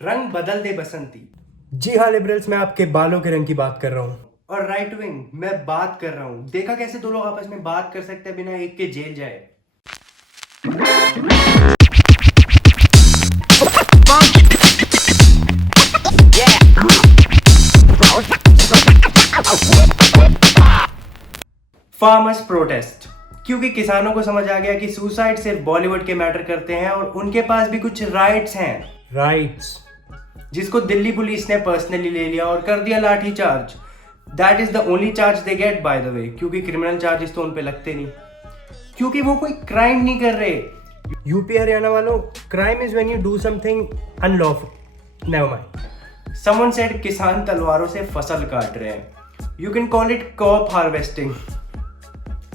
रंग बदल दे बसंती। जी हाँ लिबरल्स, मैं आपके बालों के रंग की बात कर रहा हूँ। और राइट विंग, मैं बात कर रहा हूँ। देखा कैसे दो लोग आपस में बात कर सकते हैं बिना एक के जेल जाए। फार्मर्स प्रोटेस्ट, क्योंकि किसानों को समझ आ गया कि सुसाइड सिर्फ बॉलीवुड के मैटर करते हैं और उनके पास भी कुछ राइट्स हैं। राइट्स जिसको दिल्ली पुलिस ने पर्सनली ले लिया और कर दिया लाठी charge. That is the only charge they get by the way, क्योंकि क्रिमिनल चार्जेस तो उन पे लगते नहीं, क्योंकि वो कोई क्राइम नहीं कर रहे। यूपी हरियाणा वालों, crime is when you do something unlawful. Never mind. Someone said किसान तलवारों से फसल काट रहे हैं। You can call it crop harvesting.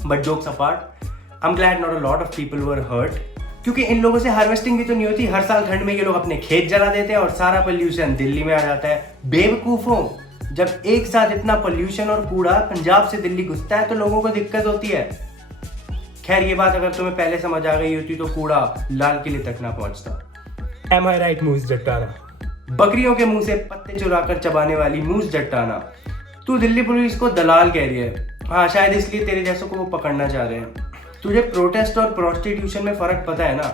But jokes apart, I am glad not a lot of people were hurt, क्योंकि इन लोगों से हार्वेस्टिंग भी तो नहीं होती। हर साल ठंड में ये लोग अपने खेत जला देते हैं और सारा पोल्यूशन दिल्ली में आ जाता है। बेवकूफों, जब एक साथ इतना पोल्यूशन और कूड़ा पंजाब से दिल्ली घुसता है तो लोगों को दिक्कत होती है। खैर, ये बात अगर तुम्हें पहले समझ आ गई होती तो कूड़ा लाल किले तक ना पहुंचता। एम आई राइट मूस जट्टाना? बकरियों के मुंह से पत्ते चुराकर चबाने वाली मूस जट्टाना, तू दिल्ली पुलिस को दलाल कह रही है। हाँ, शायद इसलिए तेरे जैसों को वो पकड़ना चाह रहे हैं। तुझे प्रोटेस्ट और प्रोस्टिट्यूशन में फर्क पता है ना?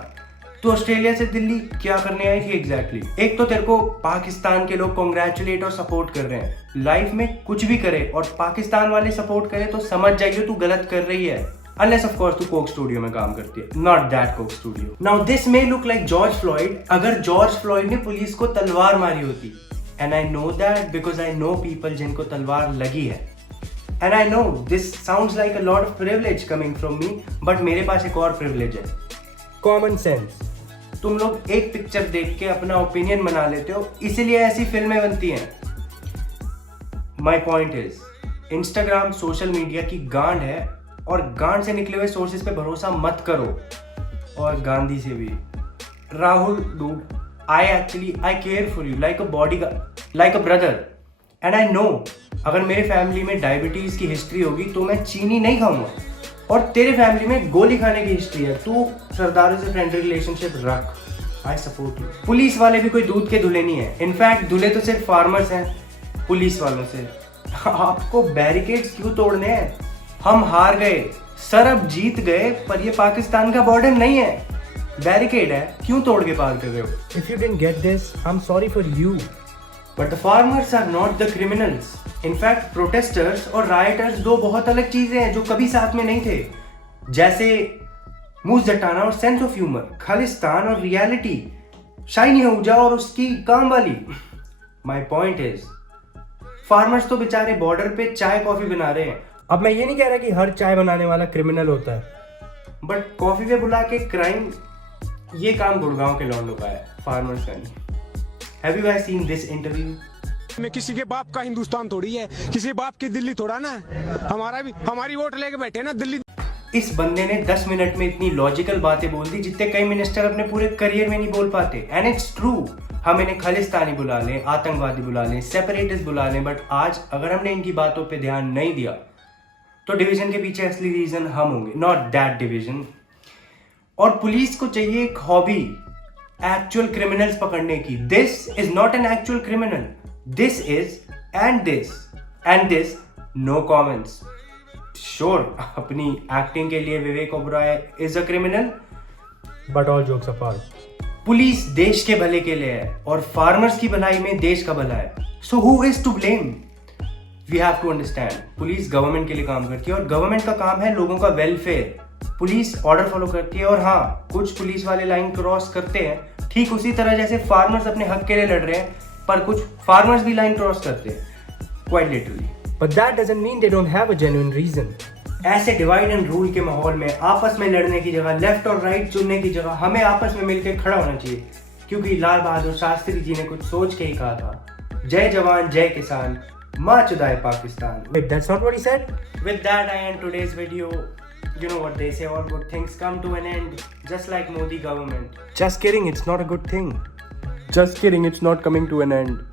तो ऑस्ट्रेलिया से दिल्ली क्या करने आई थी एग्जैक्टली? एक तो तेरे को पाकिस्तान के लोग कॉन्ग्रेचुलेट और सपोर्ट कर रहे हैं। लाइफ में कुछ भी करे और पाकिस्तान वाले सपोर्ट करे तो समझ जाइए तू गलत कर रही है। Unless of course तू कोक स्टूडियो में काम करती है। Not that Coke studio. Now this may look like George Floyd, अगर जॉर्ज फ्लॉयड ने पुलिस को तलवार मारी होती। And I know that because I know people जिनको तलवार लगी है। And I know this sounds like a lot of privilege coming from me, but मेरे पास एक और privilege है। Common sense. तुम लोग एक पिक्चर देख के अपना ओपिनियन बना लेते हो, इसीलिए ऐसी फिल्में बनती हैं। My point is, Instagram social media की गांड है और गांड से निकले हुए सोर्सेज पे भरोसा मत करो। और गांधी से भी। Rahul dude, I care for you like a bodyguard, like a brother, and I know अगर मेरे फैमिली में डायबिटीज की हिस्ट्री होगी तो मैं चीनी नहीं खाऊंगा, और तेरे फैमिली में गोली खाने की हिस्ट्री है। तू सरदारों से फ्रेंडली रिलेशनशिप रख। I support you. पुलिस वाले भी कोई दूध के धुले नहीं है। इनफैक्ट धुले तो सिर्फ फार्मर्स हैं पुलिस वालों से। आपको बैरिकेड्स क्यों तोड़ने हैं? हम हार गए सर, अब जीत गए, पर ये पाकिस्तान का बॉर्डर नहीं है, बैरिकेड है। क्यों तोड़ के पार कर रहे हो? If you didn't get this, I am sorry for you. But the farmers are not the criminals. In fact protesters और राइटर्स दो बहुत अलग चीजें हैं जो कभी साथ में नहीं थे। जैसे मूस जट्टाना और सेंस ऑफ ह्यूमर, खालिस्तान और रियलिटी, शाइनी आहूजा और उसकी काम वाली। माई पॉइंट इज, फार्मर्स तो बेचारे बॉर्डर पे चाय कॉफी बना रहे हैं। अब मैं ये नहीं कह रहा कि हर चाय बनाने वाला क्रिमिनल होता है, बट कॉफी पे बुला के क्राइम, ये काम गुड़गांव के लौंडों का है, फार्मर्स का नहीं। Have you guys seen this interview? में किसी के बाप का हिंदुस्तान थोड़ी है, किसी बाप की दिल्ली थोड़ा ना। हमारी वोट लेके बैठे ना दिल्ली। इस बंदे ने 10 मिनट में इतनी लॉजिकल बातें बोल दी जितने कई मिनिस्टर अपने पूरे करियर में नहीं बोल पाते। एंड इट्स ट्रू, हम इन्हें खालिस्तानी बुला लें, आतंकवादी बुला लें, सेपरेटिस्ट बुला लें, बट आज अगर हमने इनकी बातों पे ध्यान नहीं दिया तो डिवीजन के पीछे असली रीजन हम होंगे, नॉट दैट डिवीजन। और पुलिस को चाहिए एक हॉबी एक्चुअल क्रिमिनल्स पकड़ने की। This is not an actual criminal, this is and this no comments. Sure, अपनी एक्टिंग के लिए Vivek Oberoi is a criminal, but all jokes apart, police देश के भले के लिए है और फार्मर्स की भलाई में देश का भला है। So who is to blame? We have to understand, police government के लिए काम करती है और गवर्नमेंट का काम है लोगों का वेलफेयर। पुलिस ऑर्डर फॉलो करती है और हाँ, कुछ पुलिस वाले लाइन क्रॉस करते हैं, ठीक उसी तरह जैसे फार्मर्स अपने हक के लिए लड़ रहे हैं, पर कुछ फार्मर्स भी लाइन क्रॉस करते हैं, quite literally. But that doesn't mean they don't have a genuine reason. ऐसे डिवाइड एंड रूल के माहौल में आपस में लड़ने की जगह, लेफ्ट और राइट चुनने की जगह, हमें आपस में मिलकर खड़ा होना चाहिए, क्योंकि लाल बहादुर शास्त्री जी ने कुछ सोच के ही कहा था, जय जवान जय किसान, माँ चुदाए Pakistan. Wait, that's not what he said? With that, I end today's video. You know what they say, all good things come to an end, just like Modi government. Just kidding, it's not a good thing. Just kidding, it's not coming to an end.